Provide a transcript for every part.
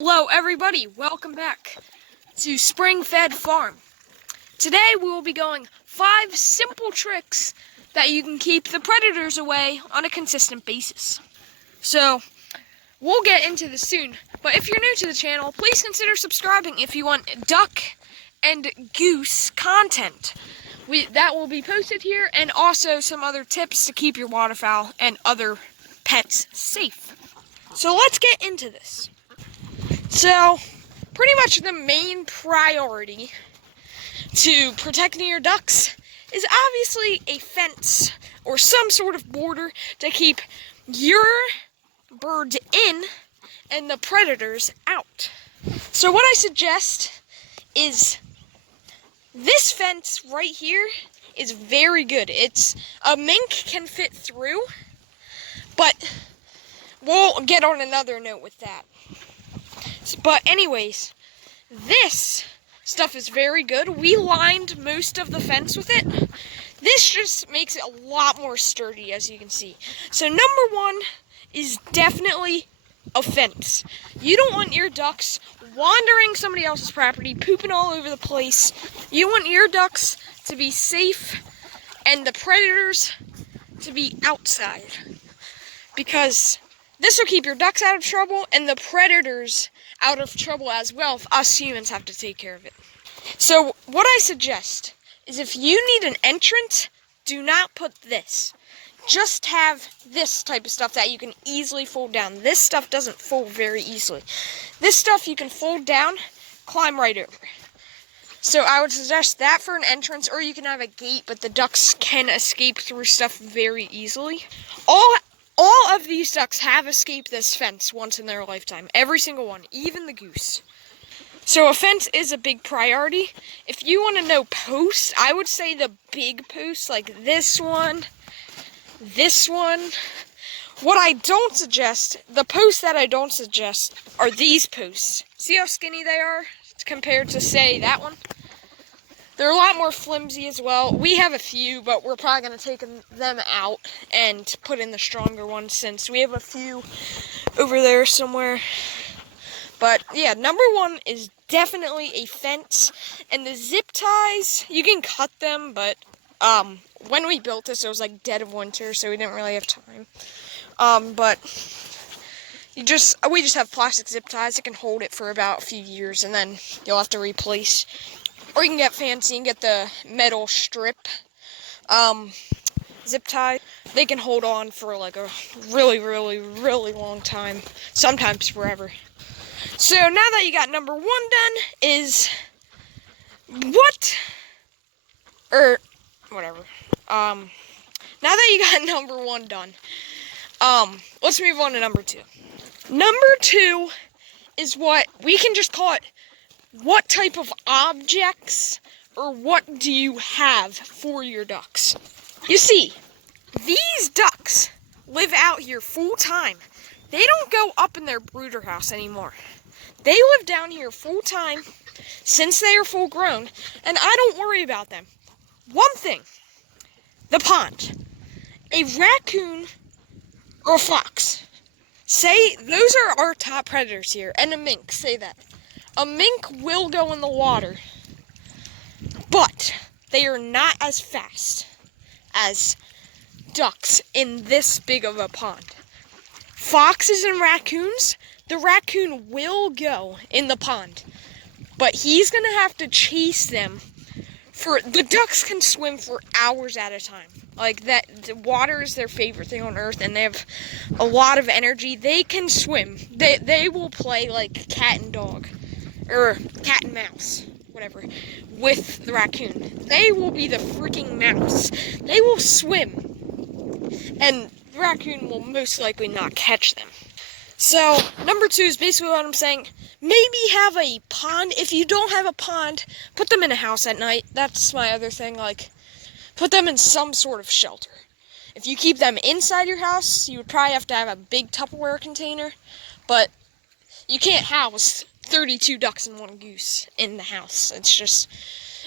Hello everybody, welcome back to Springfed Farm. Today we will be going 5 simple tricks that you can keep the predators away on a consistent basis. So, we'll get into this soon, but if you're new to the channel, please consider subscribing if you want duck and goose content. That will be posted here, and also some other tips to keep your waterfowl and other pets safe. So let's get into this. So, pretty much the main priority to protecting your ducks is obviously a fence or some sort of border to keep your birds in and the predators out. So what I suggest is this fence right here is very good. It's a mink can fit through, but we'll get on another note with that. But anyways, this stuff is very good. We lined most of the fence with it. This just makes it a lot more sturdy, as you can see. So number one is definitely a fence. You don't want your ducks wandering somebody else's property, pooping all over the place. You want your ducks to be safe and the predators to be outside. Because this will keep your ducks out of trouble and the predators out of trouble as well if us humans have to take care of it. So what I suggest is if you need an entrance, do not put this. Just have this type of stuff that you can easily fold down. This stuff doesn't fold very easily. This stuff you can fold down, climb right over. So I would suggest that for an entrance, or you can have a gate, but the ducks can escape through stuff very easily. All of these ducks have escaped this fence once in their lifetime. Every single one, even the goose. So a fence is a big priority. If you want to know posts, I would say the big posts like this one. What I don't suggest, the posts that I don't suggest are these posts. See how skinny they are compared to, say, that one? They're a lot more flimsy as well. We have a few, but we're probably going to take them out and put in the stronger ones since we have a few over there somewhere. But yeah, number one is definitely a fence. And the zip ties, you can cut them, but when we built this, it was like dead of winter, so we didn't really have time. But we just have plastic zip ties that can hold it for about a few years, and then you'll have to replace. Or you can get fancy and get the metal strip zip tie. They can hold on for like a really, really, really long time. Sometimes forever. So now that you got number one done is now that you got number one done, let's move on to number two. Number two is what we can just call it. What type of objects or what do you have for your ducks? You see, these ducks live out here full time. They don't go up in their brooder house anymore. They live down here full time since they are full grown, and I don't worry about them. One thing, the pond. A raccoon or a fox. Say, those are our top predators here, and a mink, say that. A mink will go in the water, but they are not as fast as ducks in this big of a pond. Foxes and raccoons, the raccoon will go in the pond, but he's going to have to chase them. The ducks can swim for hours at a time. Like that, the water is their favorite thing on earth, and they have a lot of energy. They can swim. They will play like cat and dog. Or cat and mouse, whatever, with the raccoon. They will be the freaking mouse. They will swim, and the raccoon will most likely not catch them. So, number two is basically what I'm saying. Maybe have a pond. If you don't have a pond, put them in a house at night. That's my other thing, like, put them in some sort of shelter. If you keep them inside your house, you would probably have to have a big Tupperware container, but you can't house 32 ducks and one goose in the house. It's just,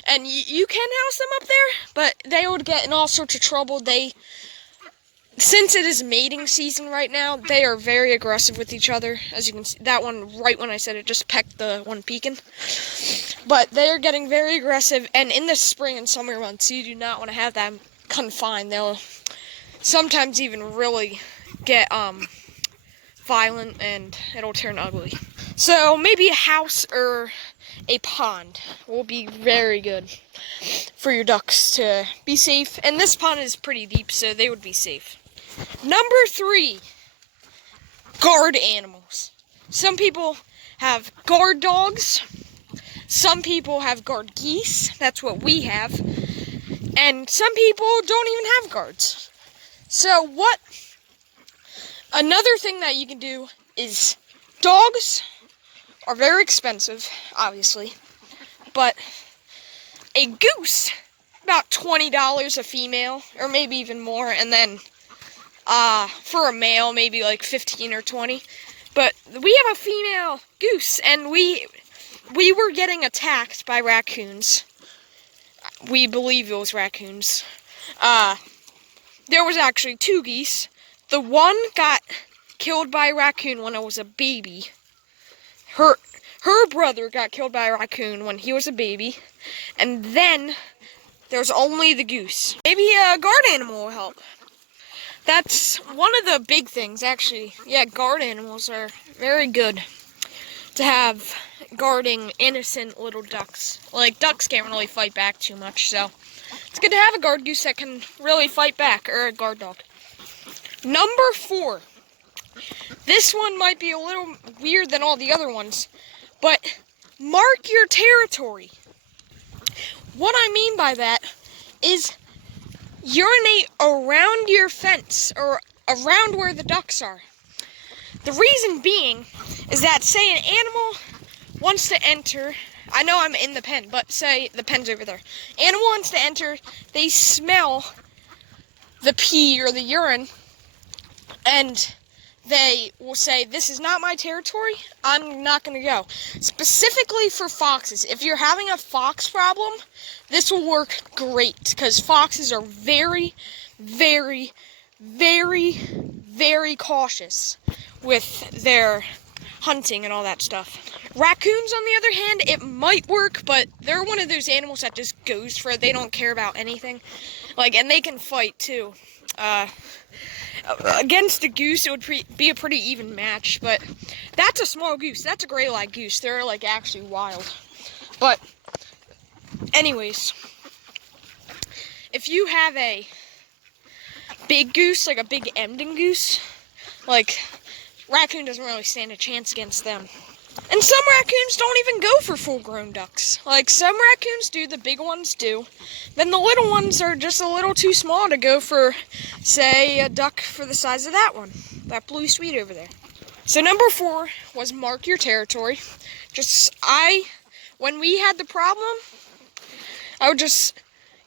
and you can house them up there, but they would get in all sorts of trouble. since it is mating season right now, they are very aggressive with each other. As you can see, that one, right when I said it, just pecked the one peeking. But they are getting very aggressive, and in the spring and summer months, you do not want to have them confined. They'll sometimes even really get violent, and it'll turn ugly. So maybe a house or a pond will be very good for your ducks to be safe. And this pond is pretty deep, so they would be safe. Number 3, guard animals. Some people have guard dogs. Some people have guard geese. That's what we have. And some people don't even have guards. So another thing that you can do is, dogs are very expensive, obviously, but a goose, about $20 a female, or maybe even more, and then for a male, maybe like 15 or 20. But we have a female goose, and we were getting attacked by raccoons. We believe it was raccoons. There was actually 2 geese. The one got killed by a raccoon when it was a baby. Her brother got killed by a raccoon when he was a baby. And then there's only the goose. Maybe a guard animal will help. That's one of the big things, actually. Yeah, guard animals are very good to have guarding innocent little ducks. Like, ducks can't really fight back too much, so it's good to have a guard goose that can really fight back, or a guard dog. Number 4. This one might be a little weird than all the other ones, but mark your territory. What I mean by that is urinate around your fence or around where the ducks are. The reason being is that, say an animal wants to enter, I know I'm in the pen, but say the pen's over there. Animal wants to enter, they smell the pee or the urine, and they will say, this is not my territory, I'm not going to go. Specifically for foxes, if you're having a fox problem, this will work great, because foxes are very, very, very, very cautious with their hunting and all that stuff. Raccoons, on the other hand, it might work, but they're one of those animals that just goes for it. They don't care about anything. And they can fight, too. Against a goose, it would be a pretty even match, but that's a small goose. That's a gray-eyed goose. They're, actually wild. But, anyways, if you have a big goose, like a big Emden goose, raccoon doesn't really stand a chance against them. And some raccoons don't even go for full-grown ducks. Some raccoons do, the big ones do. Then the little ones are just a little too small to go for, say, a duck for the size of that one. That blue sweet over there. So number 4 was mark your territory. When we had the problem, I would just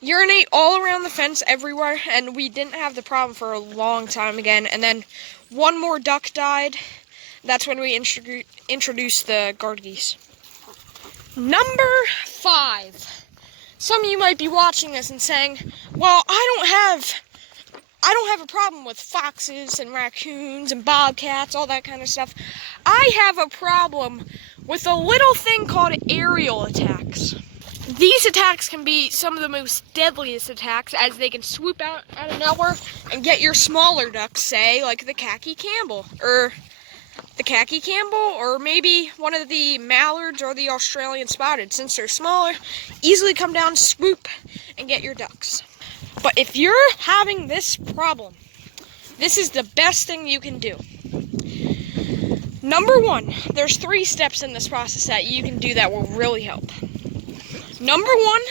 urinate all around the fence everywhere, and we didn't have the problem for a long time again. And then one more duck died. That's when we introduced the guard geese. Number 5. Some of you might be watching this and saying, well, I don't have a problem with foxes and raccoons and bobcats, all that kind of stuff. I have a problem with a little thing called aerial attacks. These attacks can be some of the most deadliest attacks, as they can swoop out of nowhere and get your smaller ducks, say, like the khaki Campbell, or maybe one of the mallards or the Australian spotted. Since they're smaller, easily come down, swoop, and get your ducks. But if you're having this problem, this is the best thing you can do. Number 1, there's 3 steps in this process that you can do that will really help. Number 1,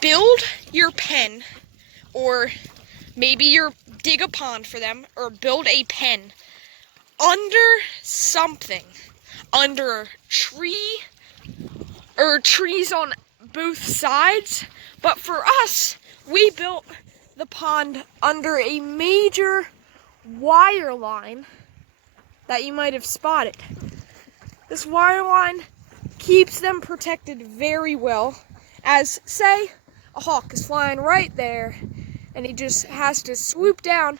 build your pen, or maybe dig a pond for them, or build a pen under something, under a tree, or trees on both sides. But for us, we built the pond under a major wire line that you might have spotted. This wire line keeps them protected very well, as, say, a hawk is flying right there, and he just has to swoop down,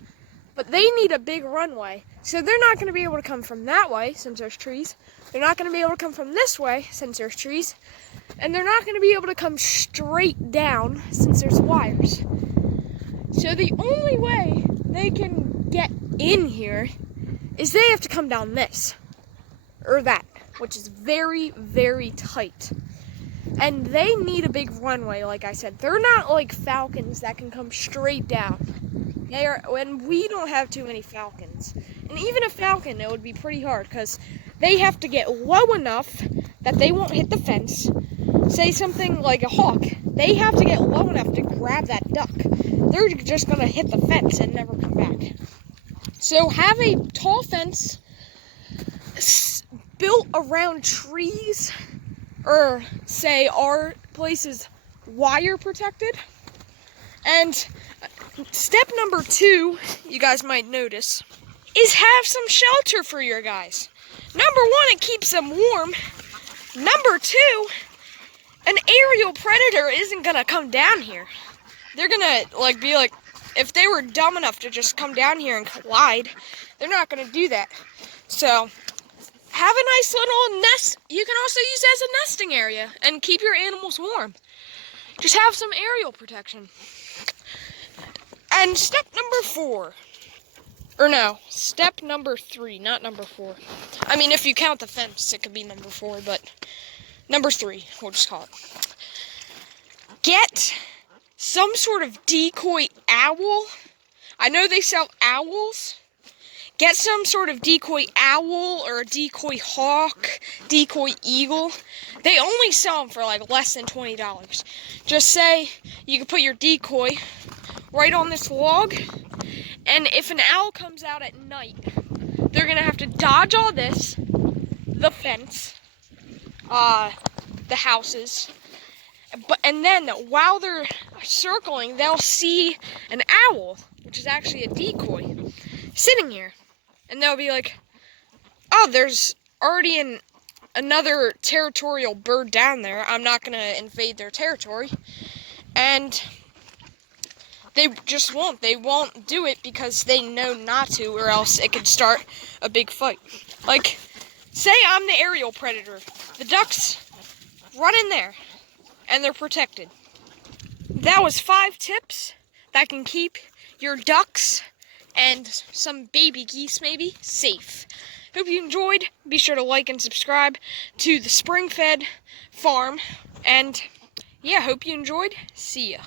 but they need a big runway. So they're not going to be able to come from that way since there's trees. They're not going to be able to come from this way since there's trees. And they're not going to be able to come straight down since there's wires. So the only way they can get in here is they have to come down this or that, which is very, very tight. And they need a big runway, like I said. They're not like falcons that can come straight down. And we don't have too many falcons. And even a falcon, it would be pretty hard because they have to get low enough that they won't hit the fence. Say something like a hawk. They have to get low enough to grab that duck. They're just going to hit the fence and never come back. So have a tall fence built around trees, or say our place is wire protected. And step number 2, you guys might notice, is have some shelter for your guys. Number 1, it keeps them warm. Number 2, an aerial predator isn't gonna come down here. They're gonna be like, if they were dumb enough to just come down here and collide, they're not gonna do that. So have a nice little nest. You can also use it as a nesting area and keep your animals warm. Just have some aerial protection. And step number 4, or no, step number 3, not number 4. I mean, if you count the fence, it could be number 4, but number 3, we'll just call it. Get some sort of decoy owl. I know they sell owls. Get some sort of decoy owl or a decoy hawk, decoy eagle. They only sell them for like less than $20. Just say you can put your decoy right on this log, and if an owl comes out at night, they're gonna have to dodge all this, the fence, the houses, and then while they're circling, they'll see an owl, which is actually a decoy, sitting here, and they'll be like, oh, there's already another territorial bird down there, I'm not gonna invade their territory. And they just won't. They won't do it because they know not to, or else it could start a big fight. Like, say I'm the aerial predator. The ducks run in there, and they're protected. That was 5 tips that can keep your ducks and some baby geese, maybe, safe. Hope you enjoyed. Be sure to like and subscribe to the Springfed farm. And, yeah, hope you enjoyed. See ya.